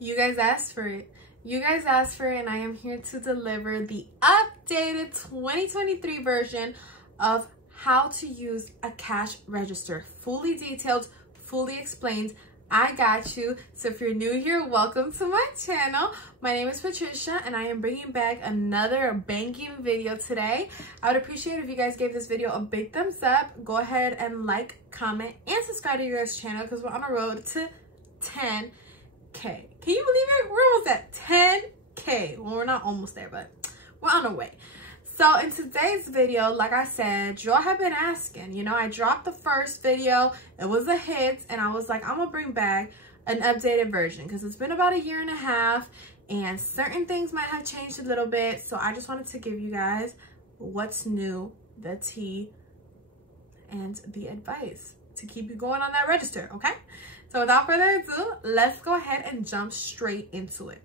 You guys asked for it. You guys asked for it, and I am here to deliver the updated 2023 version of how to use a cash register. Fully detailed, fully explained. I got you. So if you're new here, welcome to my channel. My name is Patricia, and I am bringing back another banging video today. I would appreciate if you guys gave this video a big thumbs up. Go ahead and like, comment, and subscribe to your guys' channel because we're on a road to 10K. Can you believe it? We're almost at 10K. Well, we're not almost there, but we're on our way. So in today's video, like I said, y'all have been asking. You know, I dropped the first video. It was a hit, and I was like, I'm gonna bring back an updated version because it's been about 1.5 years and certain things might have changed a little bit. So I just wanted to give you guys what's new, the tea, and the advice to keep you going on that register, okay? So without further ado, let's go ahead and jump straight into it.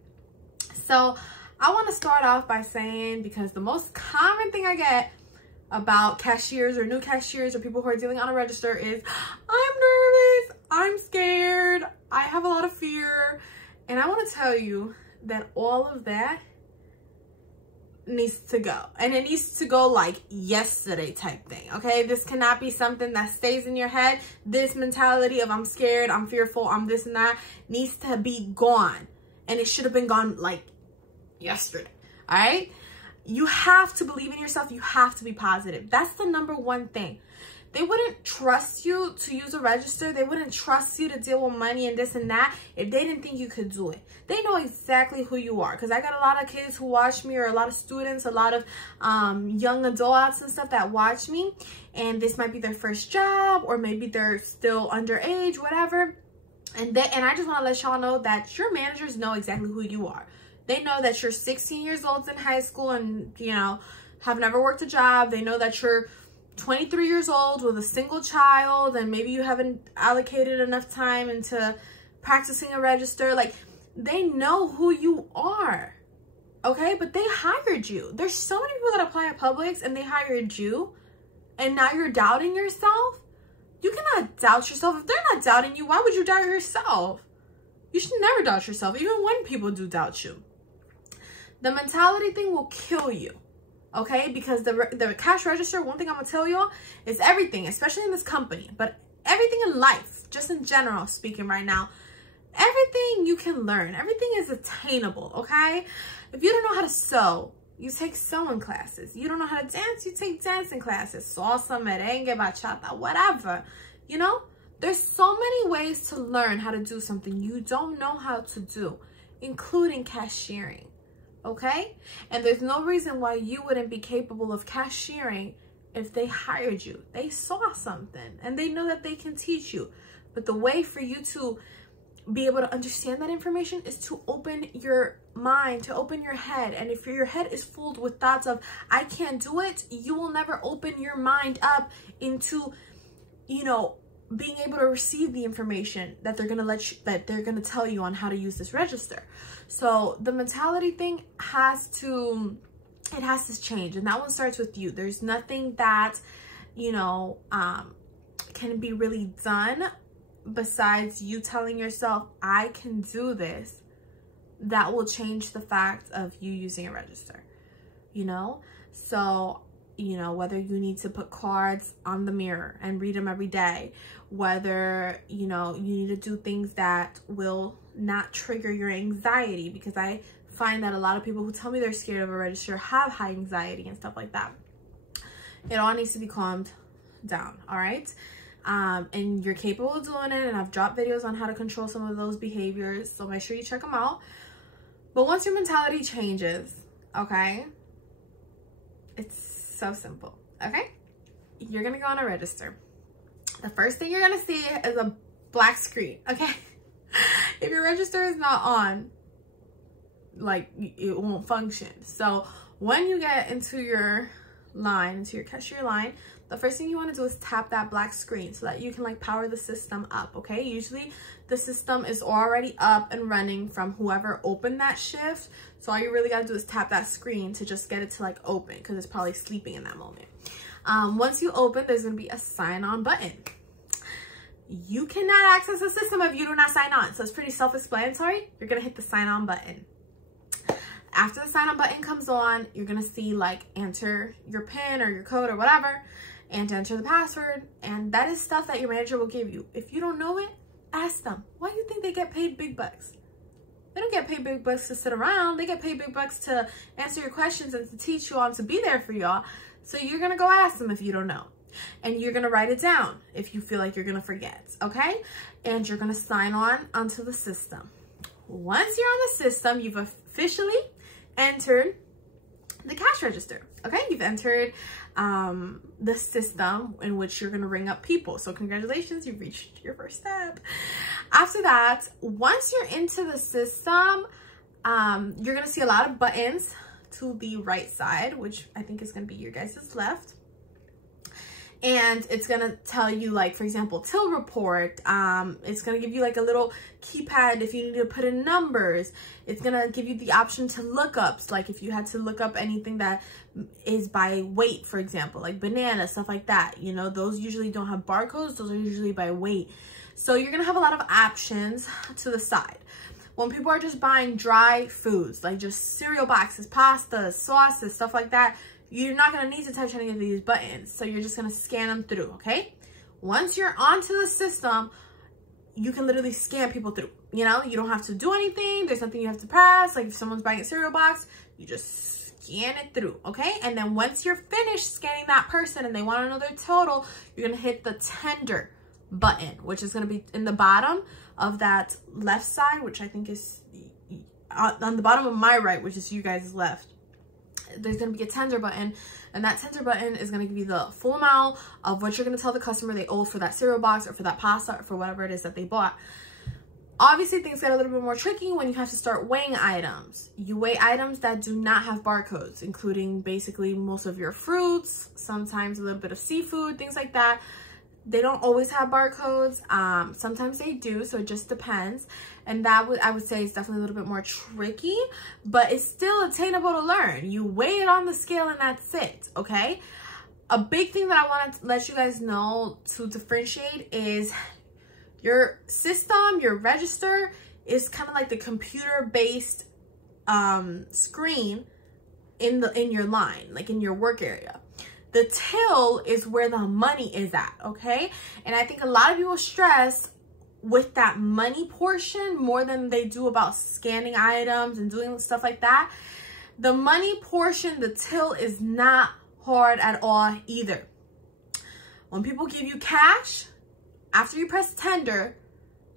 So I want to start off by saying, because the most common thing I get about cashiers or new cashiers or people who are dealing on a register is, I'm nervous, I'm scared, I have a lot of fear. And I want to tell you that all of that needs to go, and it needs to go like yesterday type thing, okay? This cannot be something that stays in your head. This mentality of I'm scared, I'm fearful, I'm this and that needs to be gone, and it should have been gone like yesterday. All right, you have to believe in yourself. You have to be positive. That's the number one thing. They wouldn't trust you to use a register. They wouldn't trust you to deal with money and this and that if they didn't think you could do it. They know exactly who you are, because I got a lot of kids who watch me, or a lot of students, a lot of young adults and stuff that watch me, and this might be their first job, or maybe they're still underage, whatever. And I just want to let y'all know that your managers know exactly who you are. They know that you're 16 years old in high school and, you know, have never worked a job. They know that you're 23 years old with a single child, and maybe you haven't allocated enough time into practicing a register. Like, they know who you are, okay? But they hired you. There's so many people that apply at Publix and they hired you, and now you're doubting yourself. You cannot doubt yourself. If they're not doubting you, why would you doubt yourself? You should never doubt yourself, even when people do doubt you. The mentality thing will kill you. Okay, because the cash register, one thing I'm gonna tell y'all, is everything, especially in this company, but everything in life, just in general speaking right now, everything you can learn, everything is attainable, okay? If you don't know how to sew, you take sewing classes. You don't know how to dance, you take dancing classes. Salsa, merengue, bachata, whatever, you know? There's so many ways to learn how to do something you don't know how to do, including cashiering. Okay? And there's no reason why you wouldn't be capable of cashiering if they hired you. They saw something and they know that they can teach you. But the way for you to be able to understand that information is to open your mind, to open your head. And if your head is filled with thoughts of, I can't do it, you will never open your mind up into, you know, being able to receive the information that they're gonna tell you on how to use this register. So the mentality thing has to change, and that one starts with you. There's nothing that, you know, can be really done besides you telling yourself, I can do this, that will change the fact of you using a register, you know? So, you know, whether you need to put cards on the mirror and read them every day, whether, you know, you need to do things that will not trigger your anxiety, because I find that a lot of people who tell me they're scared of a register have high anxiety and stuff like that. It all needs to be calmed down, all right? And you're capable of doing it, and I've dropped videos on how to control some of those behaviors, so make sure you check them out. But once your mentality changes, okay, it's so simple, okay? You're gonna go on a register. The first thing you're gonna see is a black screen, okay? If your register is not on, like, it won't function. So when you get into your line, into your cashier line, the first thing you want to do is tap that black screen so that you can like power the system up, okay? Usually the system is already up and running from whoever opened that shift. So all you really got to do is tap that screen to just get it to like open, because it's probably sleeping in that moment. Once you open, there's going to be a sign on button. you cannot access the system if you do not sign on. So it's pretty self-explanatory. You're gonna hit the sign on button. After the sign on button comes on, you're gonna see like enter your PIN or your code or whatever, and enter the password. And that is stuff that your manager will give you. If you don't know it, ask them. Why do you think they get paid big bucks? They don't get paid big bucks to sit around. They get paid big bucks to answer your questions and to teach you all and to be there for y'all. So you're gonna go ask them if you don't know. And you're gonna write it down if you feel like you're gonna forget, okay? And you're gonna sign on onto the system. Once you're on the system, you've officially entered the cash register, okay? You've entered the system in which you're gonna ring up people. So congratulations, you've reached your first step. After that, once you're into the system, you're gonna see a lot of buttons to the right side, which I think is gonna be your guys' left. And it's gonna tell you, like, for example, till report. It's gonna give you like a little keypad if you need to put in numbers. It's gonna give you the option to lookups, like if you had to look up anything that is by weight, for example, like banana, stuff like that. You know, those usually don't have barcodes. Those are usually by weight. So you're gonna have a lot of options to the side. When people are just buying dry foods, like just cereal boxes, pastas, sauces, stuff like that, you're not gonna need to touch any of these buttons. So you're just gonna scan them through, okay? Once you're onto the system, you can literally scan people through. You know, you don't have to do anything. There's nothing you have to press. Like if someone's buying a cereal box, you just scan it through, okay? And then once you're finished scanning that person and they wanna know their total, you're gonna hit the tender button, which is gonna be in the bottom of that left side, which I think is on the bottom of my right, which is you guys' left. There's going to be a tender button, and that tender button is going to give you the full amount of what you're going to tell the customer they owe for that cereal box or for that pasta or for whatever it is that they bought. Obviously, things get a little bit more tricky when you have to start weighing items. You weigh items that do not have barcodes, including basically most of your fruits, sometimes a little bit of seafood, things like that. They don't always have barcodes. Sometimes they do, so it just depends. And that I would say is definitely a little bit more tricky, but it's still attainable to learn. You weigh it on the scale and that's it, okay? A big thing that I want to let you guys know to differentiate is your system, your register is kind of like the computer-based screen in your line, like in your work area. The till is where the money is at, okay? And I think a lot of people stress with that money portion more than they do about scanning items and doing stuff like that. The money portion, the till, is not hard at all either. When people give you cash, after you press tender,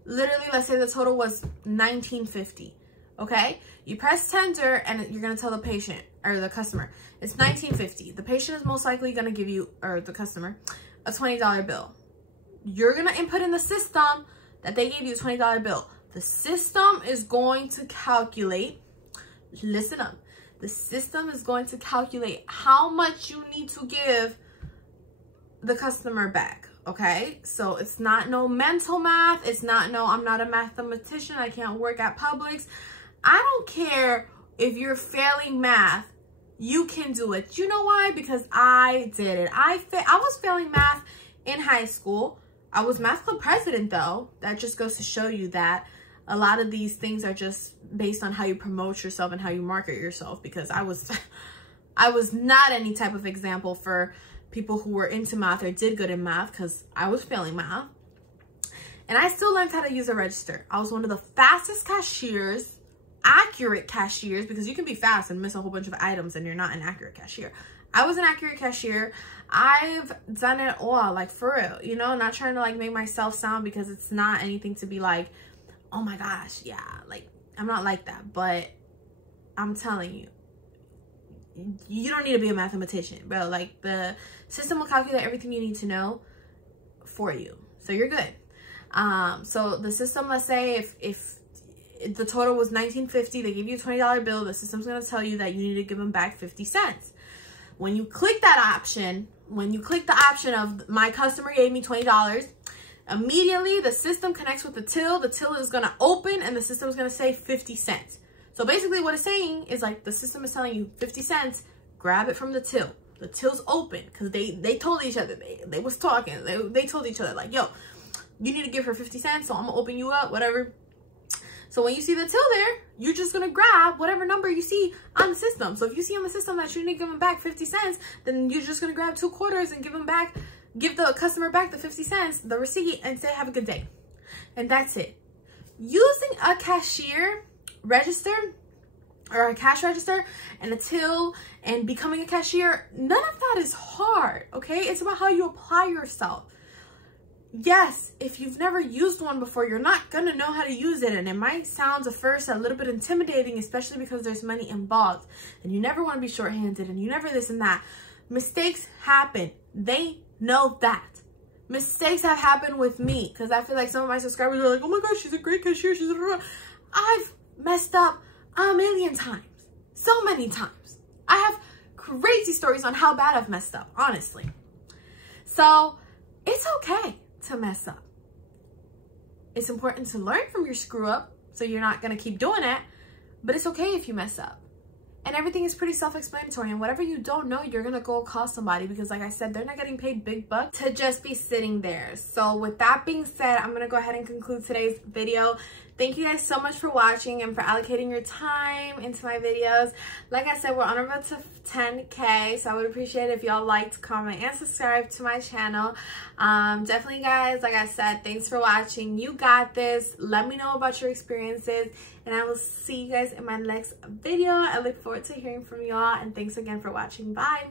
literally, let's say the total was $19.50, okay? You press tender and you're gonna tell the patient or the customer, it's $19.50. The patient is most likely gonna give you, or the customer, a $20 bill. You're gonna input in the system that they gave you a $20 bill. The system is going to calculate, listen up, the system is going to calculate how much you need to give the customer back, okay? So it's not no mental math. It's not no, I'm not a mathematician. I can't work at Publix. I don't care if you're failing math. You can do it. You know why? Because I did it. I was failing math in high school. I was math club president though. That just goes to show you that a lot of these things are just based on how you promote yourself and how you market yourself, because I was not any type of example for people who were into math or did good in math, because I was failing math. And I still learned how to use a register. I was one of the fastest cashiers, accurate cashiers, because you can be fast and miss a whole bunch of items and you're not an accurate cashier. I was an accurate cashier. I've done it all, like for real, you know, not trying to like make myself sound, because it's not anything to be like, oh my gosh, yeah, like I'm not like that. But I'm telling you, you don't need to be a mathematician, bro. Like the system will calculate everything you need to know for you, so you're good. So the system, let's say if the total was $19.50, they give you a $20 bill, the system's going to tell you that you need to give them back 50 cents. When you click that option, when you click the option of my customer gave me $20, immediately the system connects with the till is going to open and the system is going to say 50 cents. So basically what it's saying is like the system is telling you 50 cents, grab it from the till. The till's open because they told each other, they was talking, they told each other like, yo, you need to give her 50 cents, so I'm gonna open you up, whatever. So when you see the till there, you're just gonna grab whatever number you see on the system. So if you see on the system that you need to give them back 50 cents, then you're just gonna grab 2 quarters and give the customer back the 50 cents, the receipt, and say, have a good day. And that's it. Using a cashier register or a cash register and a till and becoming a cashier, none of that is hard, okay? It's about how you apply yourself. Yes, if you've never used one before, you're not gonna know how to use it, and it might sound at first a little bit intimidating, especially because there's money involved and you never want to be shorthanded and you never this and that. Mistakes happen. They know that. Mistakes have happened with me because I feel like some of my subscribers are like, oh my gosh, she's a great cashier. I've messed up a million times, so many times. I have crazy stories on how bad I've messed up, honestly. So it's okay to mess up. It's important to learn from your screw up so you're not gonna keep doing it, but it's okay if you mess up. And everything is pretty self-explanatory, and whatever you don't know, you're gonna go call somebody because like I said, they're not getting paid big bucks to just be sitting there. So with that being said, I'm gonna go ahead and conclude today's video. Thank you guys so much for watching and for allocating your time into my videos. Like I said, we're on our road to 10K, so I would appreciate it if y'all liked, comment, and subscribe to my channel. Definitely, guys, like I said, thanks for watching. You got this. Let me know about your experiences, and I will see you guys in my next video. I look forward to hearing from y'all, and thanks again for watching. Bye.